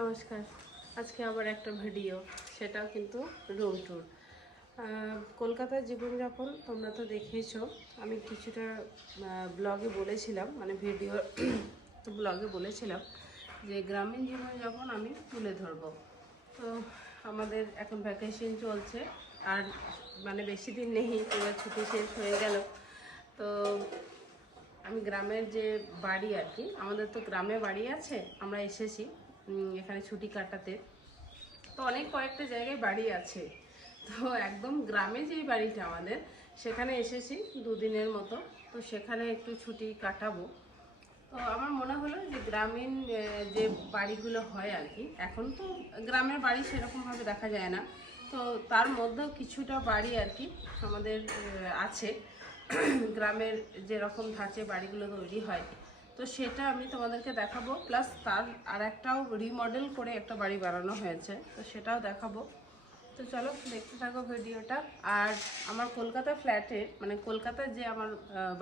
নমস্কার। আজকে আবার একটা ভিডিও, সেটাও কিন্তু রুম ট্যুর। কলকাতার জীবনযাপন তোমরা তো দেখেইছো। আমি কিছুটা ব্লগে বলেছিলাম, মানে ভিডিও ব্লগে বলেছিলাম যে গ্রামীণ জীবনযাপন আমি তুলে ধরবো। তো আমাদের এখন ভ্যাকেশন চলছে, আর মানে বেশি দিন নেই, এবার ছুটি শেষ হয়ে গেল। তো আমি গ্রামের যে বাড়ি আর কি, আমাদের তো গ্রামে বাড়ি আছে, আমরা এসেছি এখানে ছুটি কাটাতে। তো অনেক কয়েকটা জায়গায় বাড়ি আছে, তো একদম গ্রামে যেই বাড়িটা আমাদের, সেখানে এসেছি দুদিনের মতো। তো সেখানে একটু ছুটি কাটাবো। তো আমার মনে হলো যে গ্রামীণ যে বাড়িগুলো হয় আর কি, এখন তো গ্রামের বাড়ি সেরকমভাবে দেখা যায় না, তো তার মধ্যেও কিছুটা বাড়ি আর কি আমাদের আছে। গ্রামের যেরকম ধাঁচে বাড়িগুলো তৈরি হয়, তো সেটা আমি তোমাদেরকে দেখাবো। প্লাস তার আর একটাও রিমডেল করে একটা বাড়ি বানানো হয়েছে, তো সেটাও দেখাবো। তো চলো দেখতে থাকো ভিডিওটা। আর আমার কলকাতা ফ্ল্যাটে, মানে কলকাতার যে আমার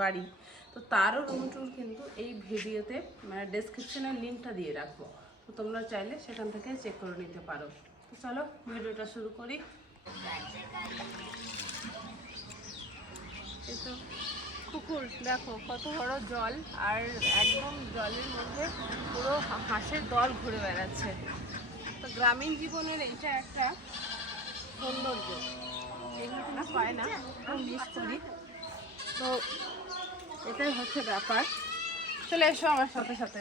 বাড়ি, তো তারও রুম ট্যুর কিন্তু এই ভিডিওতে, মানে ডেসক্রিপশনের লিঙ্কটা দিয়ে রাখবো, তো তোমরা চাইলে সেখান থেকে চেক করে নিতে পারো। তো চলো ভিডিওটা শুরু করি। এই তো পুকুর, দেখো কত বড় জল, আর একদম জলের মধ্যে পুরো হাঁসের দল ঘুরে বেড়াচ্ছে। তো গ্রামীণ জীবনের এইটা একটা সৌন্দর্য, এগুলো কিন্তু পায় না, খুব মিস করি। তো এটাই হচ্ছে ব্যাপার। চলে এসো আমার সাথে সাথে।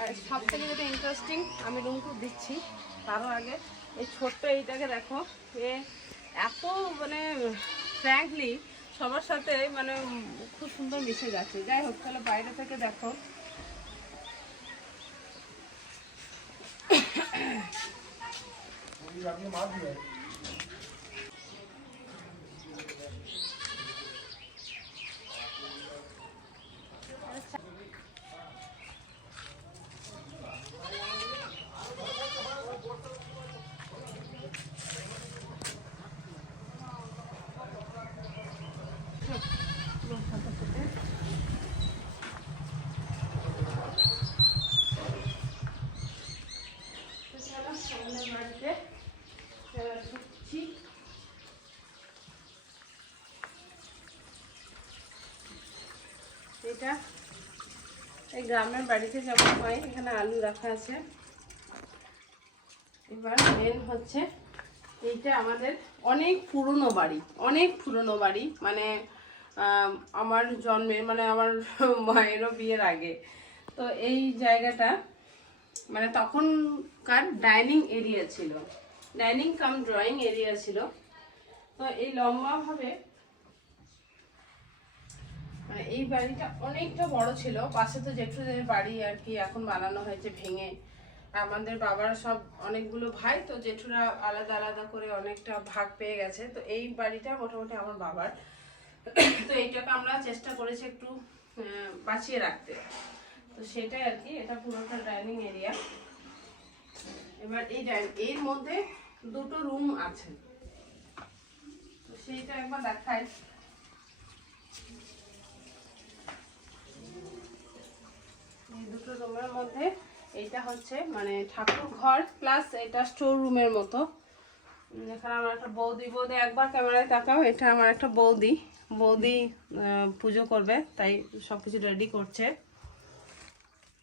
আর সব থেকে যেটা ইন্টারেস্টিং, আমি রুম ট্যুর দিচ্ছি তারও আগে এই ছোট্ট এইটাকে দেখো, এ এত মানে ফ্র্যাঙ্কলি সবার সাথে মানে খুব সুন্দর মিশে যাচ্ছে। যাই হোক, তাহলে বাইরে থেকে দেখো। এটা এই গ্রামের বাড়িতে যেমন হয়, এখানে আলু রাখা আছে। এবার মেন হচ্ছে এইটা আমাদের অনেক পুরনো বাড়ি, অনেক পুরনো বাড়ি, মানে আমার জন্মের, মানে আমার মায়েরও বিয়ের আগে। তো এই জায়গাটা মানে তখনকার ডাইনিং এরিয়া ছিল, ডাইনিং কাম ড্রয়িং এরিয়া ছিল। তো এই লম্বাভাবে মানে এই বাড়িটা অনেকটা বড় ছিল। পাশে তো জেঠুদের বাড়ি আর কি এখন বানানো হয়েছে ভেঙে। আমাদের বাবার সব অনেকগুলো ভাই, তো জেঠুরা আলাদা আলাদা করে অনেকটা ভাগ পেয়ে গেছে। তো এই বাড়িটা মোটামুটি আমার বাবার। তো এইটাকে আমরা চেষ্টা করেছি একটু বাঁচিয়ে রাখতে। তো সেটাই আর কি, এটা পুরোটা ডাইনিং এরিয়া। এবার এর মধ্যে দুটো রুম আছে, তো সেইটা একবার দেখাই। এই দুটো রুমের মধ্যে এইটা হচ্ছে মানে ঠাকুর ঘর, প্লাস এটা স্টোর রুমের মতো। এখানে আমার একটা বৌদি, একবার ক্যামেরায় তাকাও, এটা আমার একটা বৌদি পুজো করবে, তাই সবকিছু রেডি করছে।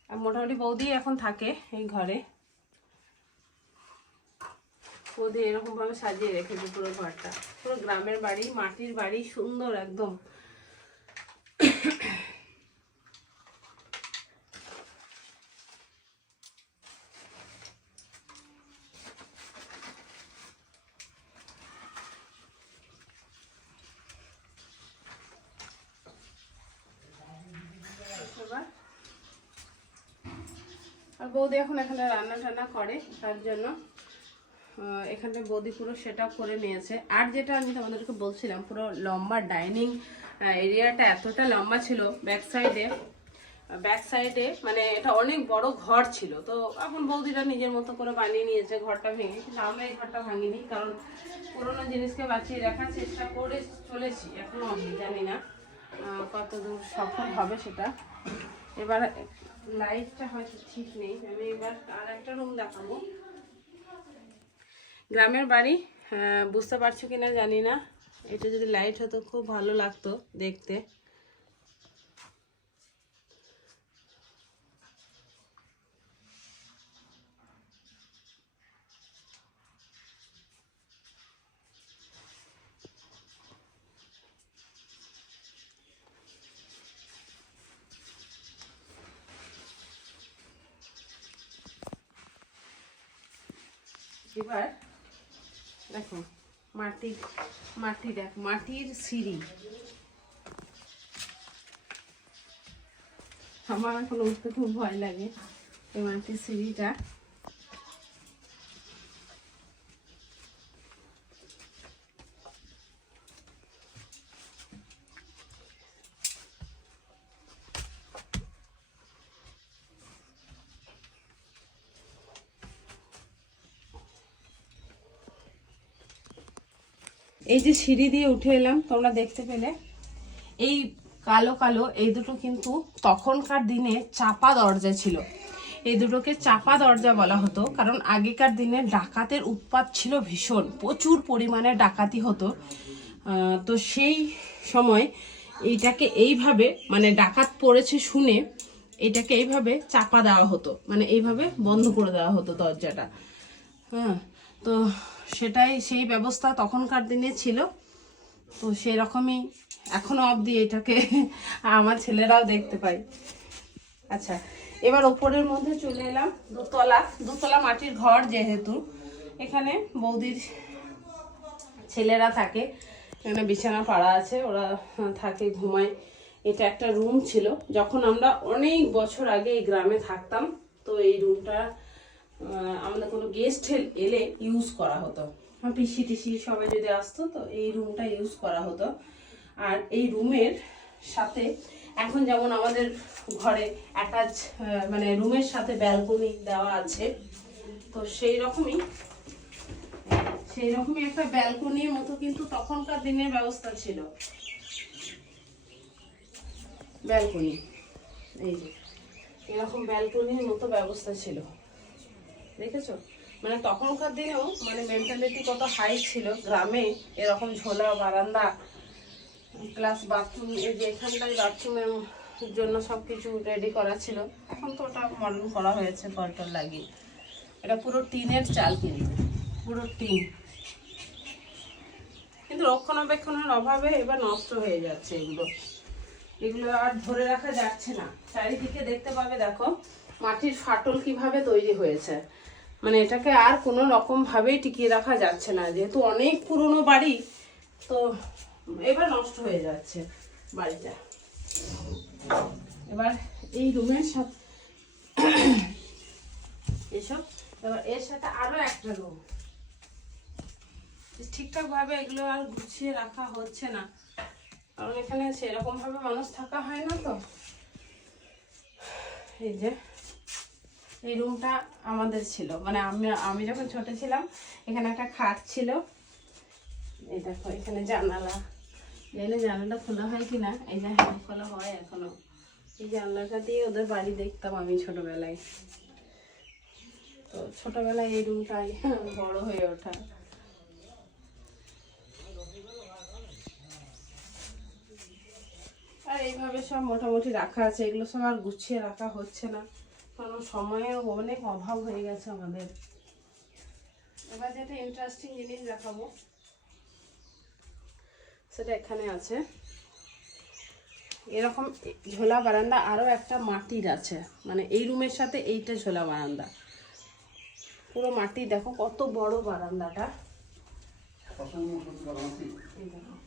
আর মোটামুটি বৌদি এখন থাকে এই ঘরে। বৌদি এরকম ভাবে সাজিয়ে রেখেছে পুরো ঘরটা, পুরো গ্রামের বাড়ি, মাটির বাড়ি, সুন্দর একদম। আর বৌদি এখন এখানে রান্না টান্না করে, তার জন্য এখানে বৌদি পুরো সেট আপ করে নিয়েছে। আর যেটা আমি তোমাদেরকে বলছিলাম, পুরো লম্বা ডাইনিং এরিয়াটা এতটা লম্বা ছিল, ব্যাক সাইডে মানে এটা অনেক বড় ঘর ছিল। তো এখন বৌদিরা নিজের মতো করে বানিয়ে নিয়েছে ঘরটা ভেঙে, কিন্তু আমরা এই ঘরটা ভাঙিনি, কারণ পুরোনো জিনিসকে বাঁচিয়ে রাখার চেষ্টা করে চলেছি এখনো, আমি জানি না কতদূর সফল হবে সেটা। এবার লাইটটা হয়তো ঠিক নেই, আমি এবার আর একটা রুম দেখাবো। গ্রামের বাড়ি, বুঝতে পারছো কিনা জানি না, এটা যদি লাইট হতো খুব ভালো লাগতো দেখতে। এবার দেখো মাটির সিঁড়ি। আমার এখন উঠতে খুব ভয় লাগে এই মাটির সিঁড়িটা। এই যে সিঁড়ি দিয়ে উঠে এলাম, তোমরা দেখতে পেলে এই কালো কালো এই দুটো কিন্তু তখনকার দিনে চাপা দরজা ছিল। এই দুটোকে চাপা দরজা বলা হতো, কারণ আগেকার দিনে ডাকাতের উৎপাত ছিল ভীষণ, প্রচুর পরিমাণে ডাকাতি হতো। তো সেই সময় এইটাকে এইভাবে, মানে ডাকাত পড়েছে শুনে এটাকে এইভাবে চাপা দেওয়া হতো, মানে এইভাবে বন্ধ করে দেওয়া হতো দরজাটা। হ্যাঁ, তো সেটাই, সেই ব্যবস্থা তখনকার দিনে ছিল। তো সেই রকমই এখনো অবধি এটাকে আমার ছেলেরাও দেখতে পাই। আচ্ছা, এবার ওপরের মধ্যে চলে এলাম। দুতলা মাটির ঘর, যেহেতু এখানে বৌদির ছেলেরা থাকে, এখানে বিছানা পাড়া আছে, ওরা থাকে, ঘুমায়। এটা একটা রুম ছিল যখন আমরা অনেক বছর আগে এই গ্রামে থাকতাম। তো এই রুমটা আমাদের কোনো গেস্ট এলে ইউজ করা হতো, পিসি টিসি সবাই যদি আসতো তো এই রুমটা ইউজ করা হতো। আর এই রুমের সাথে এখন যেমন আমাদের ঘরে অ্যাটাচ, মানে রুমের সাথে ব্যালকনি দেওয়া আছে, তো সেই রকমই একটা ব্যালকনির মতো কিন্তু তখনকার দিনের ব্যবস্থা ছিল। ব্যালকনি, এই যে এরকম ব্যালকনির মতো ব্যবস্থা ছিল, দেখেছো? মানে তখনকার দিনেও মানে মেন্টালিটি কত হাই ছিল গ্রামে। এরকম ঝোলা বারান্দা, প্লাস বাথরুম, এই যে এখানটায় বাথরুমের জন্য সব কিছু রেডি করা ছিল। এখন তো ওটা মডার্ন করা হয়েছে কলটল লাগিয়ে। এটা পুরো টিনের চাল, কিন্তু পুরো টিন, কিন্তু রক্ষণাবেক্ষণের অভাবে এবার নষ্ট হয়ে যাচ্ছে এগুলো আর ধরে রাখা যাচ্ছে না। চারিদিকে দেখতে পাবে, দেখো মাটির ফাটল কিভাবে তৈরি হয়েছে। মানে এটাকে আর কোনো রকম ভাবেই টিকিয়ে রাখা যাচ্ছে না, যেহেতু অনেক পুরনো বাড়ি, তো এবার নষ্ট হয়ে যাচ্ছে বাড়িটা। এবার এই রুমের সাথে এসব, এবার এর সাথে আরো একটা রুম, ঠিকঠাক ভাবে এগুলো আর গুছিয়ে রাখা হচ্ছে না, কারণ এখানে সেরকম ভাবে মানুষ থাকা হয় না। তো এই যে এই রুমটা আমাদের ছিল, মানে আমি যখন ছোট ছিলাম এখানে একটা খাট ছিল। এই দেখো এখানে জানালা, জানালাটা খোলা হয় কিনা, এই যে হ্যাঁ খোলা হয় এখনো। এই জানলাটা দিয়ে ওদের বাড়ি দেখতাম আমি ছোটবেলায়। তো ছোটবেলায় এই রুমটাই বড় হয়ে ওঠা। আর এইভাবে সব মোটামুটি রাখা আছে, এগুলো সব আর গুছিয়ে রাখা হচ্ছে না, কারণ সময়ের অনেক অভাব হয়ে গেছে আমাদের। এবার যেটা ইন্টারেস্টিং জিনিস দেখাবো সেটা এখানে আছে। এরকম ঝোলা বারান্দা আরও একটা মাটির আছে, মানে এই রুমের সাথে এইটা ঝোলা বারান্দা, পুরো মাটি। দেখো কত বড় বারান্দাটা,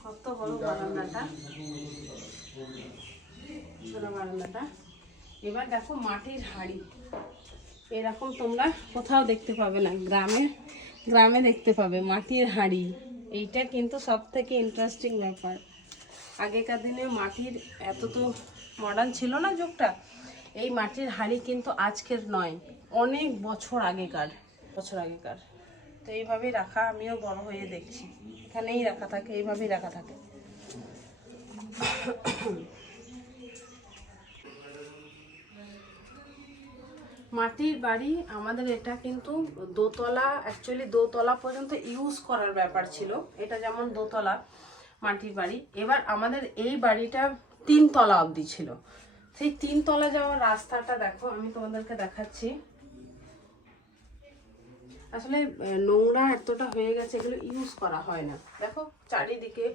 কত বড় বারান্দাটা, ঝোলা বারান্দাটা। এবার দেখো মাটির হাঁড়ি, এরকম তোমরা কোথাও দেখতে পাবে না, গ্রামে দেখতে পাবে মাটির হাঁড়ি। এইটা কিন্তু সব থেকে ইন্টারেস্টিং ব্যাপার। আগেকার দিনে মাটির এত তো মডার্ন ছিল না যুগটা। এই মাটির হাঁড়ি কিন্তু আজকের নয়, অনেক বছর আগেকার। তো এইভাবেই রাখা, আমিও বড় হয়ে দেখছি, এখানেই রাখা থাকে, এইভাবেই রাখা থাকে। মাটির বাড়ি আমাদের, এটা কিন্তু দোতলা, অ্যাকচুয়ালি দোতলা পর্যন্ত ইউজ করার ব্যাপার ছিল। এটা যেমন দোতলা মাটির বাড়ি, এবার আমাদের এই বাড়িটা 3 তলা অবধি ছিল। সেই 3 তলা যাওয়ার রাস্তাটা দেখো, আমি তোমাদেরকে দেখাচ্ছি। আসলে নোংরা এতটা হয়ে গেছে, এগুলো ইউজ করা হয় না। দেখো চারিদিকে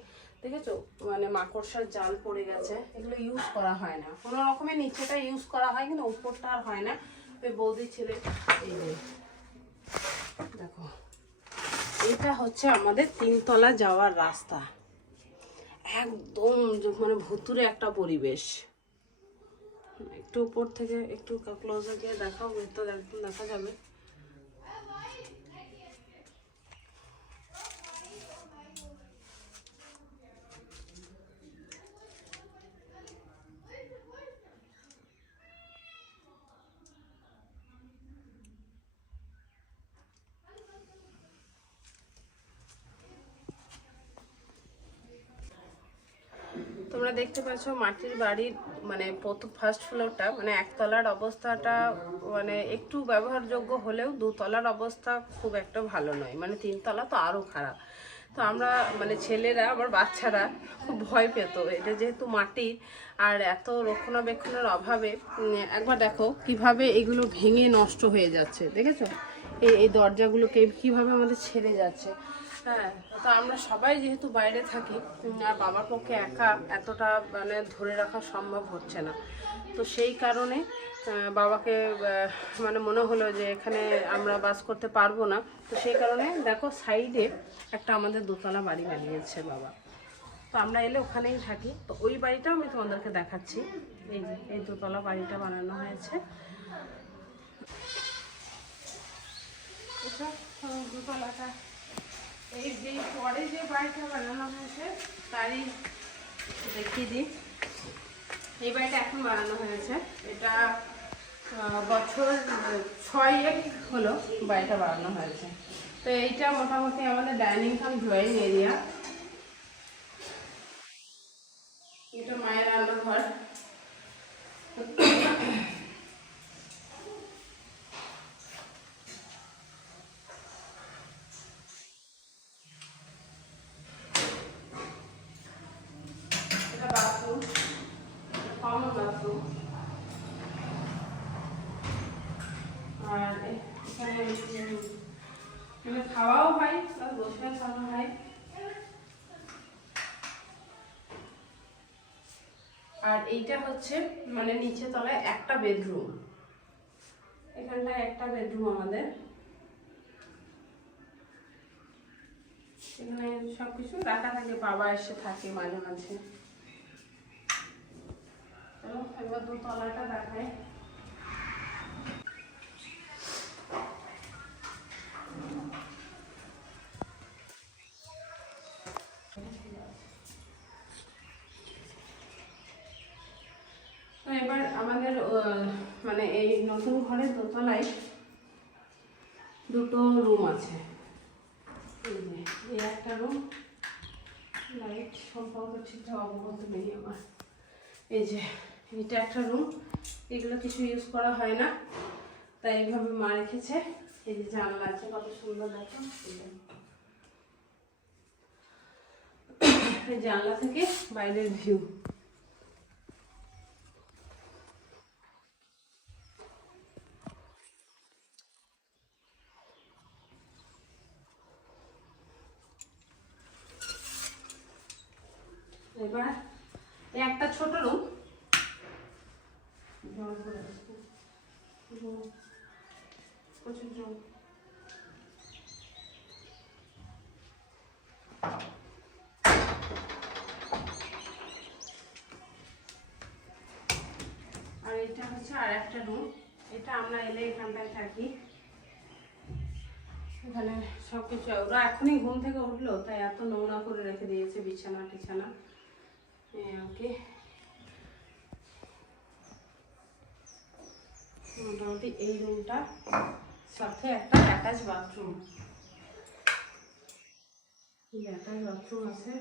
দেখেছো, মানে মাকড়সার জাল পড়ে গেছে, এগুলো ইউজ করা হয় না। কোনো রকমের নিচেটা ইউজ করা হয়, কিন্তু উপরটা আর হয় না। ওই বৌদি ছেলে, এই যে দেখো, এটা হচ্ছে আমাদের 3 তলা যাওয়ার রাস্তা। একদম মানে ভুতুরে একটা পরিবেশ। একটু উপর থেকে একটু ক্লোজে গিয়ে দেখাও, ভেতর একদম দেখা যাবে। তোমরা দেখতে পাচ্ছ মাটির বাড়ির মানে ফার্স্ট ফ্লোরটা, মানে 1 তলার অবস্থাটা মানে একটু ব্যবহারযোগ্য হলেও 2 তলার অবস্থা খুব একটা ভালো নয়, মানে 3 তলা তো আরও খারাপ। তো আমরা মানে ছেলেরা, আমার বাচ্চারা খুব ভয় পেত, এটা যেহেতু মাটির আর এত রক্ষণাবেক্ষণের অভাবে। একবার দেখো কিভাবে এগুলো ভেঙে নষ্ট হয়ে যাচ্ছে, দেখেছো? এই দরজাগুলোকে কিভাবে আমাদের ছেড়ে যাচ্ছে। হ্যাঁ, তো আমরা সবাই যেহেতু বাইরে থাকি, আর বাবার পক্ষে একা এতটা মানে ধরে রাখা সম্ভব হচ্ছে না। তো সেই কারণে বাবাকে মানে মনে হলো যে এখানে আমরা বাস করতে পারবো না। তো সেই কারণে দেখো সাইডে একটা আমাদের দোতলা বাড়ি বানিয়েছে বাবা। তো আমরা এলে ওখানেই থাকি। তো ওই বাড়িটাও আমি তোমাদেরকে দেখাচ্ছি। এই যে এই দোতলা বাড়িটা বানানো হয়েছে। এটা দোতলাটা, এই যে পরে যে বাড়িটা বানানো হয়েছে তারই দেখিয়ে দিই। এই বাড়িটা এখন বানানো হয়েছে, এটা বছর 6 হলো বাড়িটা বানানো হয়েছে। তো এইটা মোটামুটি আমাদের ডাইনিং কাম ড্রয়িং এরিয়া। এটা মায়ের রান্নাঘর। এটা বাথরুম, কমন বাথরুম। আর এখানে খাওয়াও হয়, বসে খাওয়া হয়। আর এইটা হচ্ছে মানে নিচে তলায় একটা বেডরুম, এখানটায় একটা বেডরুম আমাদের। এখানে সবকিছু রাখা থাকে, বাবা এসে থাকে মাঝে মাঝে। চলো এবার দোতলাটা দেখায়। এবার আমাদের মানে এই নতুন ঘরের দোতলায় 2টো রুম আছে। এই একটা রুম, লাইট সম্পর্ক ঠিকঠাক অবগত নেই আমার। এই যে এটা একটা রুম, এগুলো কিছু ইউজ করা হয় না, তাই এইভাবে মা রেখেছে। এই যে জানলা আছে, কত সুন্দর দেখো। এই জানলা থেকে বাইরের ভিউ। এবার একটা ছোট রুম, প্রচুর রুম। আর এটা হচ্ছে আর একটা রুম, এটা আমরা এলে এখানটায় থাকি। এখানে সবকিছু, ওরা এখনই ঘুম থেকে উঠলো তাই এত নোংরা করে রেখে দিয়েছে বিছানা টিছানা। ওকে, মোটামুটি এই রুমটা সাথে একটা অ্যাটাচ বাথরুম, অ্যাটাচ বাথরুম আছে।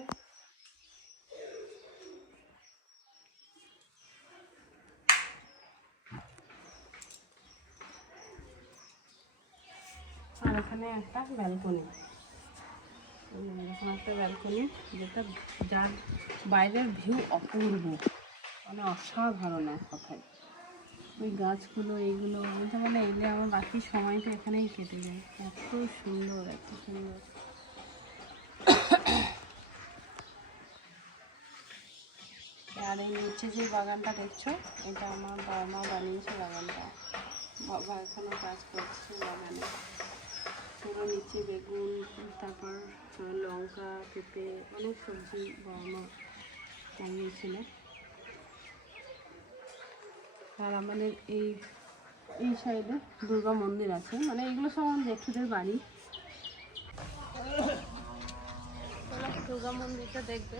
এখানে একটা ব্যালকনি, এখানে একটা ব্যালকনি যেটা যার বাইরের ভিউ অপূর্ব, মানে অসাধারণ এক কথায়। ওই গাছগুলো এইগুলো বলতে মানে এলে আমার বাকি সময়টা এখানেই কেটে যায়, এত সুন্দর এত সুন্দর। আর এই নিচে যে বাগানটা দেখছো, এটা আমার বাবা মা বানিয়েছে বাগানটা। বাবা এখানে কাজ করছে বাগানে, পুরো নিচে বেগুন, তারপর লঙ্কা, পেঁপে, অনেক সবজি বাবা মা লাগিয়েছিল। আর আমাদের এই সাইডে দুর্গা মন্দির আছে, মানে এগুলো সব আমার জেঠুদের বাড়ি। দুর্গা মন্দিরটা দেখবে।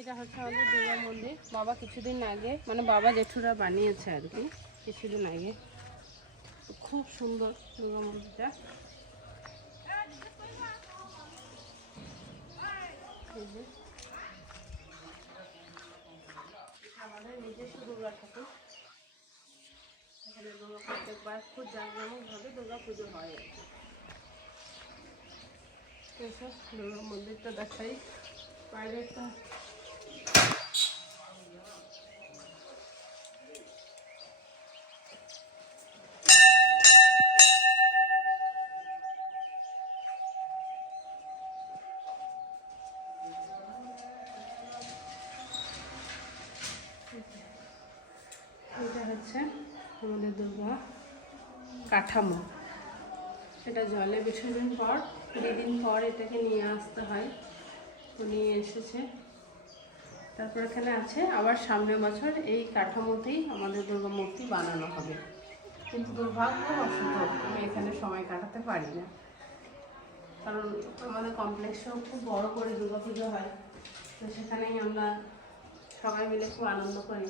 এটা হচ্ছে আমাদের দুর্গা মন্দির, বাবা কিছুদিন আগে মানে বাবা জেঠুরা বানিয়েছে আর কি কিছুদিন আগে। খুব সুন্দর দুর্গা মন্দিরটা। আমাদের নিজস্ব দুর্গা ঠাকুর, এখানে দুর্গা প্রত্যেকবার খুব জাঁকজমকভাবে দুর্গা পুজো হয় আর কি। এসব দুর্গা মন্দিরটা দেখাই, বাইরে একটা এটা হচ্ছে আমাদের দুর্গা কাঠামো। এটা জলে বিসর্জন পর 2 দিন পর এটাকে নিয়ে আসতে হয়, তো নিয়ে এসেছে। তারপর এখানে আছে আবার সামনের বছর এই কাঠামোতেই আমাদের দুর্গা মূর্তি বানানো হবে। কিন্তু দুর্ভাগ্যবশত আমি এখানে সময় কাটাতে পারি না, কারণ আমাদের কমপ্লেক্সেও খুব বড় করে দুর্গা পুজো হয়, তো সেখানেই আমরা সবাই মিলে খুব আনন্দ করি।